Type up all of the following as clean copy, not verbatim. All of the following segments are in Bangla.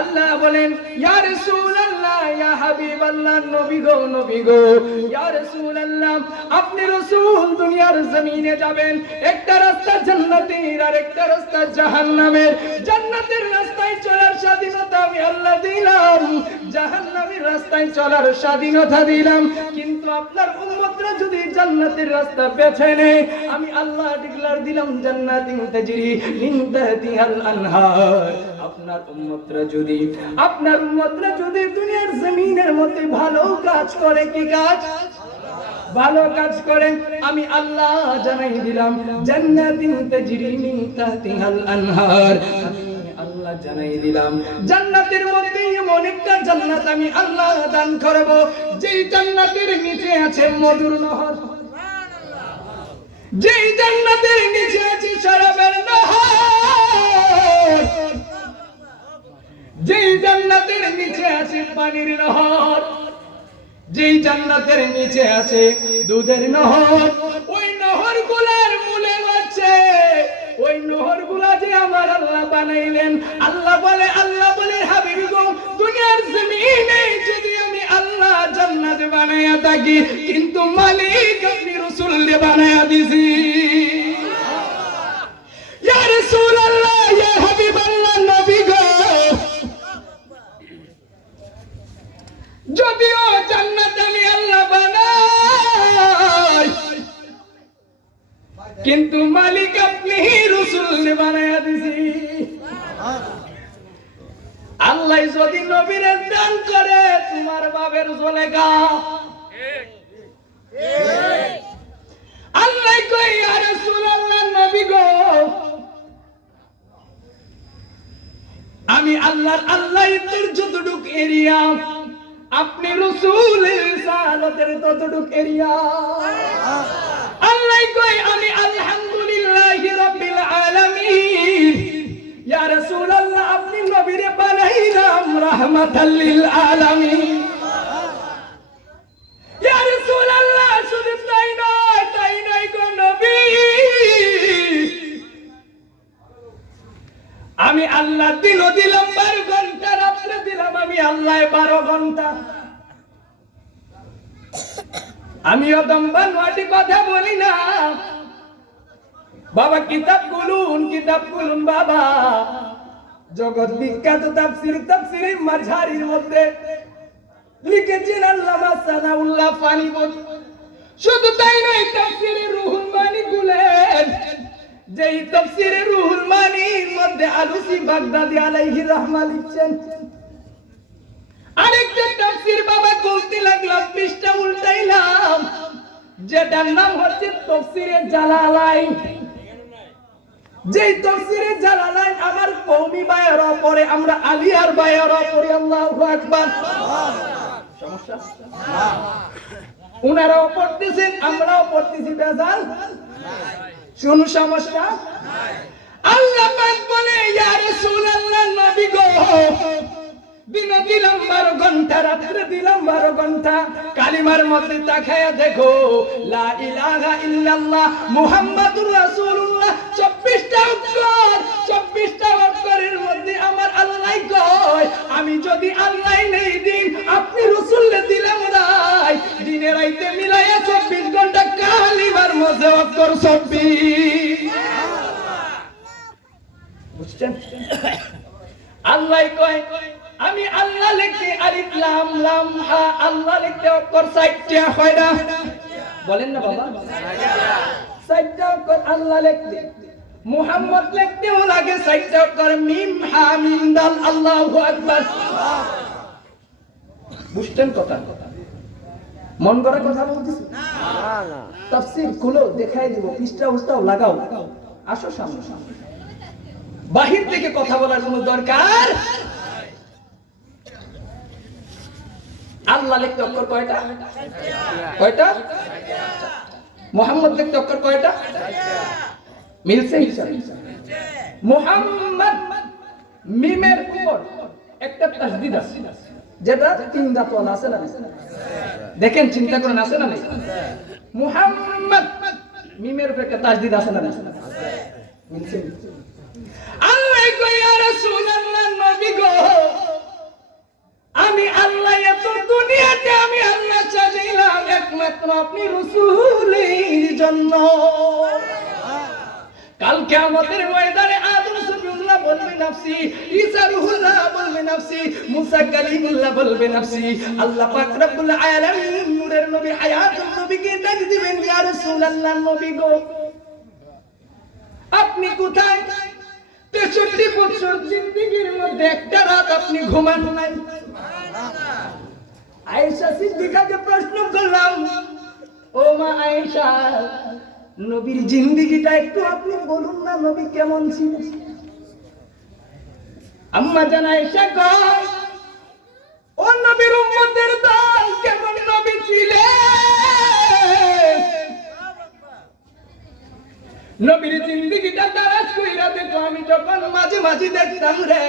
আল্লাহ বলেন ইয়া রাসূলুল্লাহ ইয়া হাবিবাল্লাহ, নবী গো ইয়া রাসূলুল্লাহ, আপনি রাসূল দুনিয়ার জমিনে যাবেন, একটা রাস্তা জান্নাতের আর একটা রাস্তা জাহান্নামের। জান্নাতের রাস্তায় চলার স্বাধীনতা আমি আল্লাহ দিলাম, জাহান্নামের রাস্তায় চলার স্বাধীনতা দিলাম। কিন্তু আপনার উম্মতরা যদি জান্নাতের রাস্তা বেছে নেয়, আমি আল্লাহ ডিক্লার দিলাম জান্নাতিন তাজরি মিন তাহতিহাল আনহার। আপনার উম্মতরা যদি দুনিয়ার জমিনের মধ্যে ভালো কাজ করে, কি কাজ? ভালো কাজ করেন, আমি আল্লাহ জানাই দিলাম জান্নাতিন তাজরি মিন তাহতিহাল আনহার। আল্লাহ জানাই দিলাম জান্নাতের মধ্যে এমন একটা জান্নাত আমি আল্লাহ দান করব, যেই জান্নাতের নিচে আছে মধুর নহর, যেই জান্নাতের নিচে আছে শরাবের নহর, যেই জান্নাতের নিচে আছে পানির নহর, যেই জান্নাতের নিচে আছে দুধের নহর। ওই নহরগুলার মূলে আছে, ওই নহরগুলা যে আমার আল্লাহ বানাইলেন। আল্লাহ বলে হাবিব গো, দুনিয়ার জমিনে যদি আমি আল্লাহ জান্নাত বানায়া থাকি, কিন্তু মালিক আপনি রাসূল বানায়া দিছি। ইয়া রাসূলুল্লাহ ইয়া হাবিবাল্লাহ, নবী গো, যদিও জান্নাত আমি আল্লাহ বানাই, কিন্তু মালিক আপনি রাসূল বানায়া দিছি। আল্লাহ যদি নবীরে দান করে, তোমার বাবের জলেগা। আল্লাহ কই ইয়া রাসূলুল্লাহ, নবী গো, আমি আল্লাহ তোর যতটুক এরিয়া, আপনি রাসূলের রিসালাতের ততটুক এরিয়া। আল্লাহ কই আমি আলহামদুলিল্লাহি রাব্বিল আলামিন। ইয়া রাসূলুল্লাহ, আপনি নবীরে বানাইলাম রাহমাতাল লিল আলামিন। ইয়া রাসূলুল্লাহ, শুধু তাই নয় গো নবী, আমি আল্লাহ দিনও দিলাম 12 ঘন্টা, রাত্রে দিলাম আমি আল্লাহ 12 ঘন্টা। আমিও দম্বানওয়াটি কথা বলি না বাবা, কিতাব খুলুন বাবা। জগৎ বিখ্যাত তাফসীরে মাঝারির মধ্যে লিখেছেন আল্লামা সানাউল্লাহ ফানিবত। শুধু তাই নয়, তাফসীরে রুহুল মানি খুলেন, যেই তাফসীরে রুহুল মানির মধ্যে আলুসি বাগদাদি আলাইহি রাহমাহ লিখছেন। আরেকটা তাফসীর বাবা বলতে লাগলাম, পৃষ্ঠা উল্টাইলাম, যেটার নাম হচ্ছে তাফসীরে জালালাইন। যেই তাফসীরে জালালাইন আমার কওমি ভাইয়ের উপরে, আমরা আলিয়ার ভাইয়ের উপরে, আল্লাহু আকবার, সমস্যা না, উনারাও পড়তেছেন আমরাও পড়তেছি, বেজাল শুনো, সমস্যা নাই। আল্লাহ পাক বলে ইয়া রাসূলুল্লাহ, নবী গো, দিন দিলাম 12 ঘন্টা, রাত্রে দিলাম 12 ঘন্টা। কালিমার মধ্যে তাকায়া দেখো, লা ইলাহা ইল্লাল্লাহ মুহাম্মাদুর রাসূলুল্লাহ 24টা অক্ষর, 24টা অক্ষরের মধ্যে আমার আল্লাহ কয়, আমি যদি আল্লাহ নেই দিন, আপনি রাসূলকে দিলাম রাই, দিনে রাইতে মিলাইয়া 24 ঘন্টা কালিমার মধ্যে অক্ষর 24। বুঝছেন? আল্লাহ কয় আমি আল্লাহ লিখতে আলিফ লাম লাম হা, আল্লাহ লিখতে অক্ষর 60টা, কয়টা বলেন না বাবা? 60টা অক্ষর আল্লাহ লিখতে। মুহাম্মদ লিখতেও লাগে 60টা অক্ষর, মিম হা মিম দাল, আল্লাহু আকবার। বুঝছেন কথা? মন গড়া কথা বলতেছি না, তাফসীর খুলো, দেখাই দিব, পৃষ্ঠা উল্টাও, লাগাও, আসো সামনে। বাহির থেকে কথা বলার কোনো দরকার। আল্লাহ লিখতে অক্ষর কয়টা? মুহাম্মদ লিখতে অক্ষর কয়টা? মিলছে হিসাব। মুহাম্মদ মিমের উপর একটা তাসদিদ আছে, যেটা 3 দাঁত ওয়ালা, আছে না? দেখেন, চিন্তা করেন, আছে না? মুহাম্মদ মিমের উপর একটা তাসদিদ আছে না? মিলছে। আল্লাহ কয় ইয়া রাসূলুল্লাহ, নবী গো, এরকম আপনি রাসূলের জন্য। কাল কিয়ামতের ময়দানে আদম সফিউল্লাহ বলবে নাফসি, ঈসা রূহুল্লাহ বলবে নাফসি, মুসা কালিমুল্লাহ বলবে নাফসি। আল্লাহ পাক রব্বুল আলামিন নূরের নবী হায়াতুল নবীকে ডাক দিবেন, ইয়া রাসূলুল্লাহ নবী গো আপনি কোথায়? 63 বছর জিন্দেগীর মধ্যে একটা রাত আপনি ঘুমান নাই। আয়েশা সিদ্দিকাকে প্রশ্ন করলাম, ও মা আয়েশা, নবীর জিন্দেগিটা একটু আপনি বলুন না, নবী কেমন ছিলেন? আম্মা জান আয়েশা কয়, ও নবীর উম্মতের দল কেমন নবী ছিলেন? নবীর জিন্দেগিটা তারাশ কইরা দেখো, আমি যখন মাঝে মাঝে দেখতাম রে,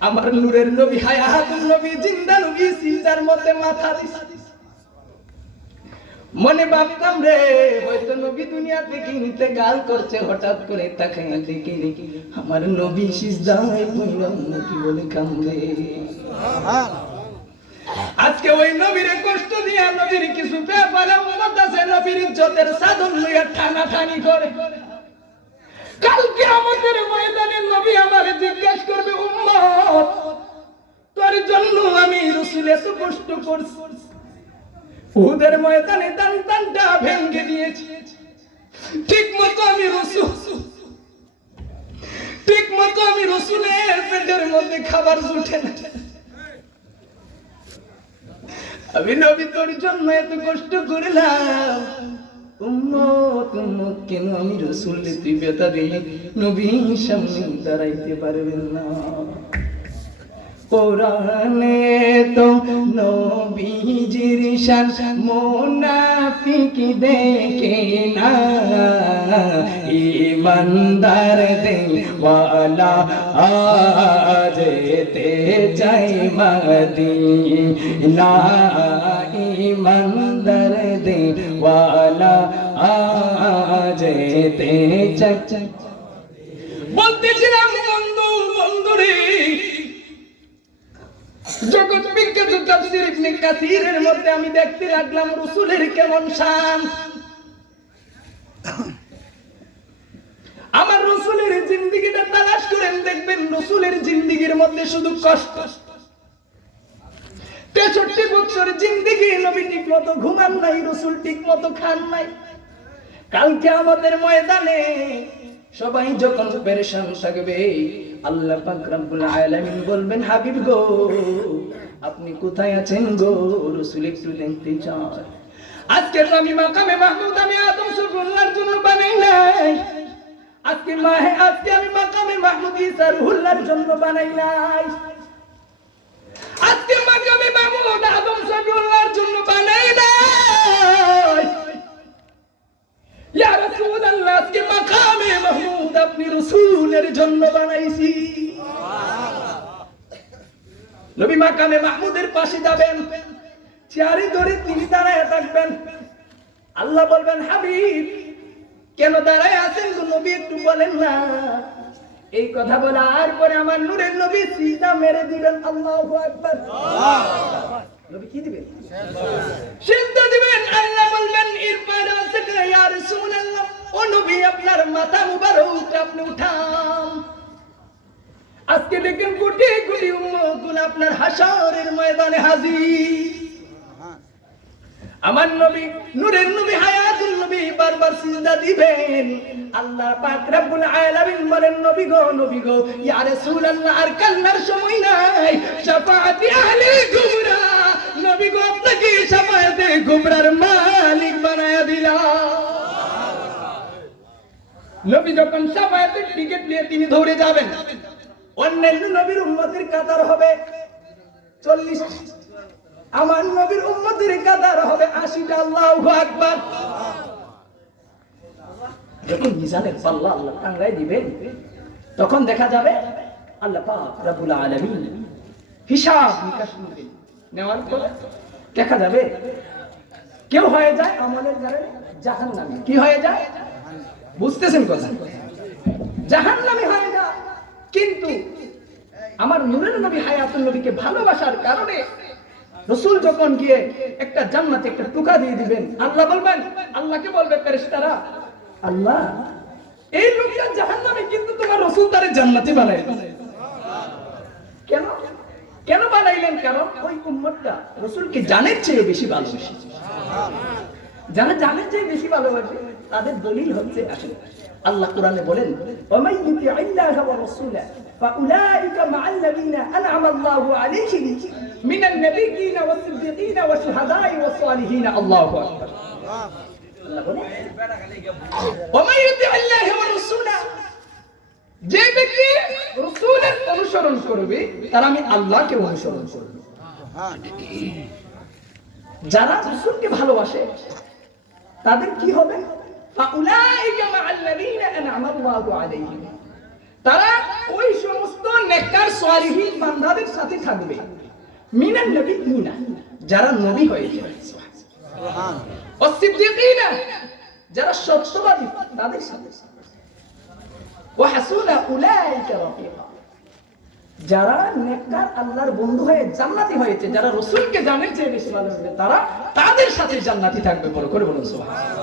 আমার নূরের নবী হায়াতুল নবী জিন্দা নবী সিজদার মধ্যে মাথা দিছে। মনে ভাবতাম রে হয়তো নবী দুনিয়া থেকে ইন্তেকাল করছে, হঠাৎ করে তাকাই দেখি আমার নবী সিজদায় পড়ে কি বলে কান্দে। আজকে ওই নবীর কষ্ট দিয়া নবীর কিছু ব্যাপারে উম্মত আছে নবীর ইজ্জতের সাধন লইয়া টানাটানি করে। কালকে আমাদের ময়দানে নবী আমারে জিজ্ঞেস করবে, উম্মত তোর জন্য আমি রাসূল এত কষ্ট করছি, উহুদের ময়দানে দানটা ভেঙে দিয়েছি, ঠিক মতো আমি রাসূলের পেটের মধ্যে খাবার জুটে না, আমি নবী তোর জন্য এত কষ্ট করলাম, উম্মত উম্মত কেন আমি রাসূলকে তুই ব্যথা দিলে নবীর সামনে দাঁড়াইতে পারবেন না। কোরআনে তো নবীজির শান মুনাফিক দেখে না, ঈমানদার দেওয়ালা যেতে চাই মদিনা, ঈমানদার দেওয়ালা যেতে চাই। বলতেছিলাম বন্ধুরে, জগৎ বিখ্যাত তাফসীর ইবনে কাসিরের মধ্যে আমি দেখতে লাগলাম রাসূলের কেমন শান। আমার রাসূলের জিন্দেগিটা তালাশ করেন, দেখবেন রাসূলের জিন্দেগির মধ্যে শুধু কষ্ট। 63 বছর জিন্দেগি নবী ঠিক মতো ঘুমান নাই, রাসূল ঠিক মতো খান নাই। কালকে আমাদের ময়দানে সবাই যখন পেরেশান থাকবে, আল্লাহ পাক রব্বুল আলামিন বলবেন, হাবিব গো আপনি কোথায় আছেন গো, রাসূল একটু দেখতে চাই। আজকে আমি মাকামে মাহমুদ আমি আদম সফিউল্লাহর জন্য বানাই নাই, আজকে আমি মাকামে মাহমুদ ঈসা রূহুল্লাহর জন্য বানাই নাই, আজকে মাকামে মাহমুদ আদম সফিউল্লাহর জন্য বানাই নাই। ইয়া রাসূলুল্লাহ আজকে মাকামে মাহমুদ আপনি রাসূলের জন্য বানাইছি। নবী মাকামে মাহমুদের পাশে যাবেন, চেয়ারে ধরে তিনি দাঁড়ায় থাকবেন। আল্লাহ বলবেন, হাবিব কেন দাঁড়ায় আছেন গো নবী, একটু বলেন না। এই কথা বলার পরে আমার নূরের নবী সিজদা মেরে দিবেন। আল্লাহু আকবার। নবী কি দিবেন? সিজদা দিবেন। আল্লাহ বলবেন, ইরফা রাসাকা ইয়া রাসূলুল্লাহ, ও নবী আপনার মাথা মুবারক আপনি উঠান। আজকে দেখেন কোটি কোটি উম্মতগুলো আপনার হাশরের ময়দানে হাজির। আমার নবী নূরের নবী হায়াতুল নবী বারবার সিজদা দিবেন। আল্লাহ পাক রব্বুল আলামিন বলেন, নবী গো ইয়া রাসূলুল্লাহ আর কান্নার সময় নাই, শাফাআতি আহলি কুবরা, নবী গো আপনাকে শাফাআতে কুবরার মালিক বানায়া দিলাম। নবী যখন শাফাআতের টিকিট নিয়ে তিনি দৌড়ে যাবেন, অন্যান্য নবীর উম্মতের কাতার হবে 40, আমার নবীর উম্মতের কাতার হবে 80টা। আল্লাহু আকবার। যখন মিজানের পাল্লা আল্লাহ টাঙ্গায় দিবেন, তখন দেখা যাবে আল্লাহ পাক রব্বুল আলামিন হিসাব নিকাশ করবেন। নেওয়ার পরে দেখা যাবে কেউ হয়ে যায় আমলের কারণে জাহান্নামী। কি হয়ে যায় বুঝতেছেন কথা? জাহান্নামী হয়ে যায়। কিন্তু আমার নূরের নবী হায়াতুল নবীকে ভালোবাসার কারণে রাসূল যখন গিয়ে একটা জান্নাতে একটা টুকা দিয়ে দিবেন, আল্লাহ বলবেন, আল্লাহকে বলবে ফেরেশতারা, আল্লাহ এই লোকটা জাহান্নামে, কিন্তু তোমার রাসূল তারে জান্নাতে বানাইলেন। কেন কেন বানাইলেন? কারণ ওই উম্মতটা রাসূলকে জানের চেয়ে বেশি ভালোবাসে। যারা জানের চেয়ে বেশি ভালোবাসে তাদের দলিল হচ্ছে আসলে আল্লাহ কোরআনে বলেন, ওয়ামাই ইউতি'আল্লাহা ওয়া রাসূলা ফাউলাইকা মা'আল্লাযীনা আন'আমা আল্লাহু আলাইহিম মিনান নাবিয়্যিনা ওয়াস সিদ্দীকিনা ওয়াশ শুহাদাই ওয়াস সালিহিন। আল্লাহু আকবার। আল্লাহ বলেন, ওয়ামাই ইউতি'আল্লাহা ওয়া রাসূলা, যে ব্যক্তি রাসূলের অনুসরণ করবে তারা আমি আল্লাহকে অনুসরণ করবে। যারা রাসূলকে ভালোবাসে তাদের কি হবে? ফাউলাইকা মা'আল্লাযীনা আন'আমা আল্লাহু আলাইহিম, তারা ওই সমস্ত নেককার সালিহিন বান্দাদের সাথে থাকবে। মিনান নাবিয়্যিনা, যারা নবী হয়েছে, সুবহান, ওয়াস সিদ্দীকিনা, যারা সত্যবাদী তাদের সাথে, ওয়া হাসুনা উলাইকা রাফিকা, যারা নেককার আল্লাহর বন্ধু হয়ে জান্নাতি হয়েছে, যারা রাসূলকে জানের চেয়ে বেশি ভালোবাসে তারা তাদের সাথে জান্নাতি থাকবে। বড় করে বলুন সুবহানাল্লাহ।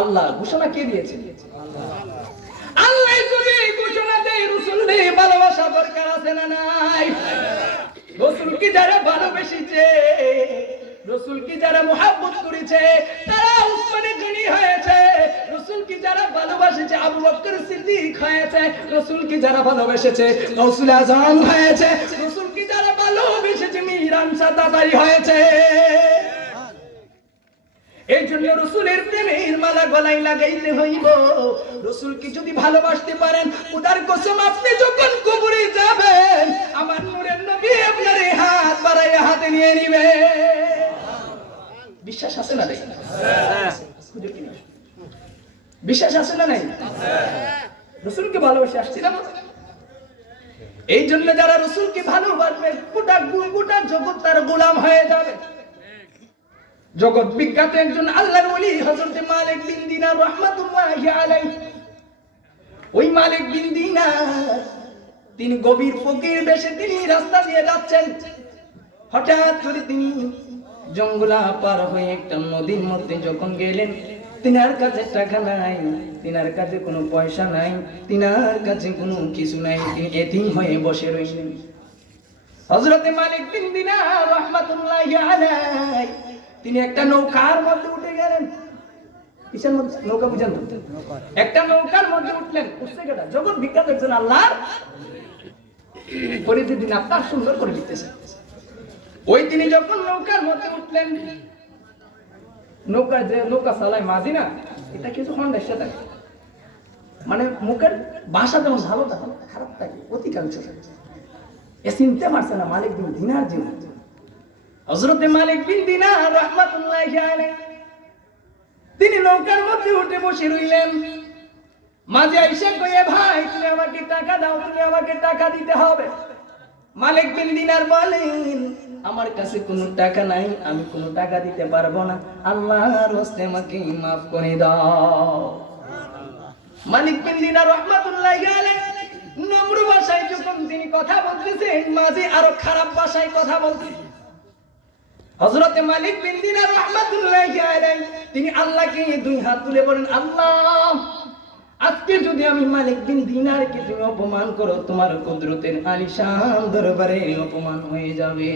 আল্লাহ ঘোষণা কে দিয়েছেন? আল্লাহ যদি ঘোষণা দেয় রাসূলের ভালোবাসা দরকার আছে না নাই? রাসূলকে যারা ভালোবেসেছে, রাসূলকে যারা মুহাব্বত করেছে তারা উসমানে গনি হয়েছে। রাসূলকে যারা ভালোবাসেছে আবু বকর সিদ্দিক হয়েছে। রাসূলকে যারা ভালোবেসেছে গাউসুল আজম হয়েছে। রাসূলকে যারা ভালোবেসেছে মিরান সাদাবাই হয়েছে। এই জন্য রাসূলের প্রেমের মালা গলায় লাগাইতে হইব। রাসূলকে যদি ভালোবাসতে পারেন, খোদার কসম আপনি যখন কবরে যাবেন আমার নূরের নবী আপনার হাত বাড়াইয়া হাতে নিয়ে নিবে। বিশ্বাস আছে না নাই? বিশ্বাস আছে না নাই? রাসূলকে ভালোবাসে আসছি না? এই জন্য যারা রাসূলকে ভালোবাসবে গোটা জগৎ তার গোলাম হয়ে যাবে। জগৎ বিখ্যাত একজন আল্লাহর ওলি হযরত মালিক বিন দিনার রাহমাতুল্লাহি আলাইহি, ওই মালিক বিন দিনার তিনি গভীর ফকির বেশে তিনি রাস্তা দিয়ে যাচ্ছেন। হঠাৎ করে তিনি জঙ্গলা পার হয়ে একটা নদীর মধ্যে যখন গেলেন, তিনার কাছে টাকা নাই, তিনার কাছে কোনো পয়সা নাই, তিনার কাছে কোনো কিছু নাই, তিনি এতিম হয়ে বসে রইলেন। হযরত মালিক বিন দিনার রাহমাতুল্লাহি আলাইহি তিনি একটা নৌকার মধ্যে উঠে গেলেন। কিসের মধ্যে? নৌকা বুঝেন? একটা নৌকার মধ্যে উঠলেন। উঠছে কেটা? জগৎ বিখ্যাত একজন আল্লাহর পরিচিতি দিন আপনার সুন্দর করে দিতেছেন। ওই তিনি যখন নৌকার মধ্যে উঠলেন, নৌকা যে নৌকা চালায় মাঝি না, এটা কিছু খন্ডের সাথে মানে মুখের ভাষা যেমন ভালো থাকে খারাপ থাকে অধিকাংশ। এ চিনতে পারছে না মালিক বিন দিনার জীবন। হযরত মালিক বিন দিনার রাহমাতুল্লাহি আলাইহি তিনি নৌকার মধ্যে উঠে বসে রইলেন। মাঝি আইসা কয়ে, ভাই তুমি আমাকে টাকা দাও, তুমি আমাকে টাকা দিতে হবে। মালিক বিন দিনার বলেন, আমার কাছে কোনো টাকা নাই, আমি কোনো টাকা দিতে পারবো না, আল্লাহর হস্তে আমাকে মাফ করে দাও। মালিক বিন দিনার রাহমাতুল্লাহি আলাইহি নম্র ভাষায় যখন তিনি কথা বলতেছেন, মাঝি আরো খারাপ ভাষায় কথা বলতেছেন। হযরত মালিক বিন দিনার রাহমাতুল্লাহি আলাইহি তিনি আল্লাহকে দুই হাত তুলে বলেন, আল্লাহ আজকে যদি আমি মালিক বিন দিনারকে তুমি অপমান করো, তোমার কুদরতের আলিশান দরবারে অপমান হয়ে যাবে।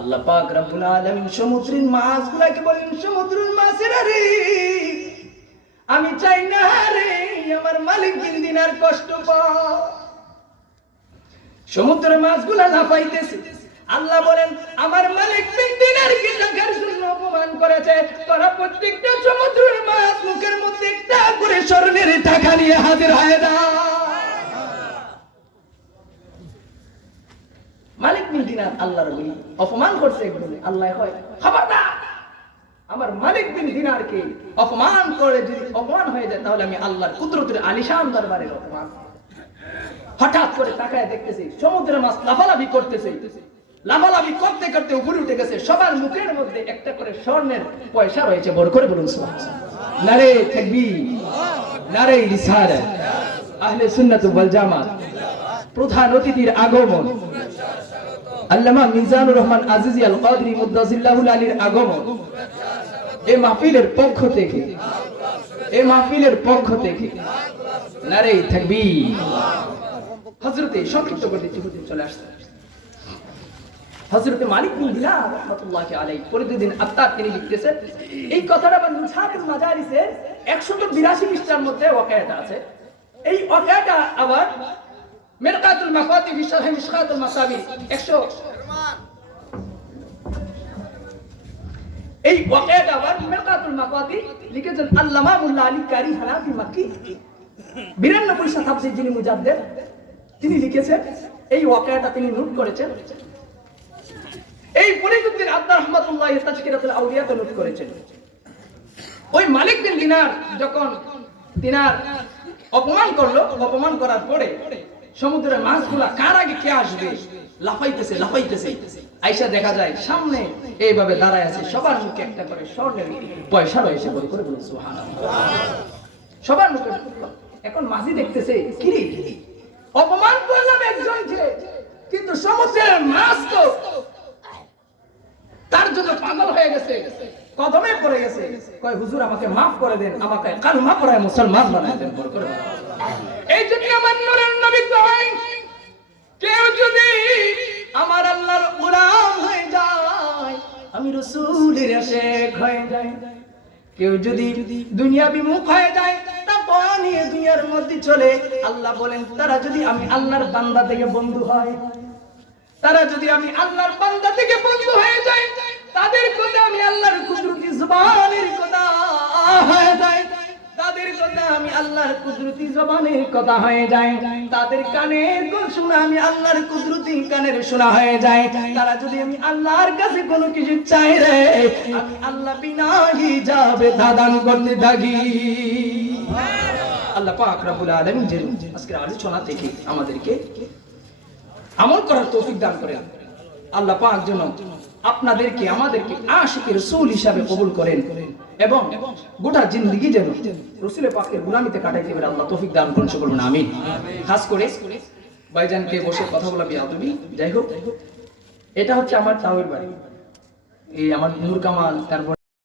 আল্লাহ পাক রব্বুল আলামিন সমুদ্রের মাছগুলোকে বলেন, সমুদ্রের মাছেরা রে, আমি চাই না রে আমার মালিক বিন দিনার কষ্ট পাও। সমুদ্রের মাছগুলা লাফাইতেছে। আল্লাহ বলেন, আমার মালিক বিন দিনারকে টাকার জন্য অপমান করেছে, তোরা প্রত্যেকটা সমুদ্রের মাছ মুখের মধ্যে একটা করে স্বর্ণের টাকা নিয়ে হাজির হয়ে দাও। মালিক বিন দিনার আল্লাহর বলি অপমান করছে, আল্লাহ হয় খবরদার, আমার মালিক বিন দিনারকে অপমান করে যদি অপমান হয়ে যায় তাহলে আমি আল্লাহর কুদরতের আলিশান দরবারে অপমান। হঠাৎ করে তাকায় দেখতেছি সমুদ্রের মাছ লাফালাফি করতেছে, লাফালাফি করতে করতে উপরে উঠে গেছে, সবার মুখের মধ্যে একটা করে স্বর্ণের পয়সা রয়েছে। বড় করে বলুন সুবহানাল্লাহ। নারে তাকবীর, নারে রিসালাত, আহলে সুন্নাত ওয়াল জামাত, প্রধান অতিথির আগমন। আল্লামা মিজানুর রহমান আজিজি আল কাদরি মুদ্দাজিল্লাহুল আলীর আগমন এই মাহফিলের পক্ষ থেকে নারে তাকবীর। হযরতে সংক্ষিপ্ত করে দিচ্ছি, হুজুর চলে আসছে। হযরতে মালিক বিন দিনার রাহমাতুল্লাহি আলাইহি প্রতিদিন আত্মার তিনি লিখতেছেন, এই কথাটা নুসাতুল মাজারিসের 182 পৃষ্ঠার মধ্যে ওয়াকিয়াটা আছে। এই ওয়াকিয়াটা আবার মিরকাতুল মাফাতি ফি শারহ মিশকাতুল মাসাবি 100 এই ওয়াকিয়াটা আবার মিরকাতুল মাফাতি লিখেছেন আল্লামা মুল্লা আলী কারি হানাফি মাক্কি 92 শতাব্দীর যিনি মুজাদ্দিদ, তিনি লিখেছেন, এই ওয়াকিয়াটা তিনি নোট করেছেন। এই ফরিদউদ্দিন আব্দুর রহমাতুল্লাহ তাজকিরাতুল আউলিয়াতে নোট করেছেন। ওই মালিক বিন দিনার যখন তিনার অপমান করলো, অপমান করার পরে সমুদ্রের মাছগুলা কার আগে কে আসবে লাফাইতেছে আইসা দেখা যায় সামনে এইভাবে দাঁড়ায় আছে, সবার মুখে একটা করে স্বর্ণের পয়সা রয়েছে, বলে করে বলে সুবহানাল্লাহ। সবার মুখে। এখন মাঝি দেখতেছে, কি অপমান করলাম একজনকে, কিন্তু সমুদ্রের মাছ তো তার জন্য পাগল হয়ে গেছে, কদমে পড়ে গেছে। কয় হুজুর আমাকে মাফ করে দেন, আমাকে কালমা পড়ায় মুসলমান বানায় দেন, বলে করে। এই যদি আমার নূরের নবী কয়, কেউ যদি আমার আল্লাহর গোলাম হয়ে যায়, আমি রাসূলের আশিক হয়ে যাই। কেউ যদি দুনিয়া বিমুখ হয়ে যায়, তারপর নিয়ে দুনিয়ার মধ্যে চলে, আল্লাহ বলেন তারা যদি আমি আল্লাহর বান্দা থেকে বন্ধু হয়, তারা যদি আমি আল্লাহর বান্দা থেকে বন্ধু হয়ে যায়, তাদের কথা আমি আল্লাহর কুদরতি জবানের কথা হয়ে যায়, তাদের কথা আমি আল্লাহর কুদরতি জবানের কথা হয়ে যায়, তাদের কানের শোনা আমি আল্লাহর কুদরতি কানের শোনা হয়ে যায়। তারা যদি আমি আল্লাহর কাছে কোনো কিছু চাই রে, আমি আল্লাহ বিনা হিজাবে দান করতে থাকি। আল্লাহ পাক রব্বুল আলামিন যেন আজকের আলোচনা থেকে আমাদেরকে আমল করার তৌফিক দান করেন। আল্লাহ পাক যেন আপনাদেরকে আমাদেরকে আশিকের রাসূল হিসাবে কবুল করেন এবং গোটা জিন্দেগি যেন রাসূল পাকের গোলামিতে কাটাইতে পারে, আল্লাহ তৌফিক দান করুন, সকলে বলুন আমিন। খাস করে ভাইজানকে বসে কথা বলা বিয়াদবি, যাই হোক এটা হচ্ছে আমার তাওয়ের বাড়ি, এই আমার নূর কামাল, তারপর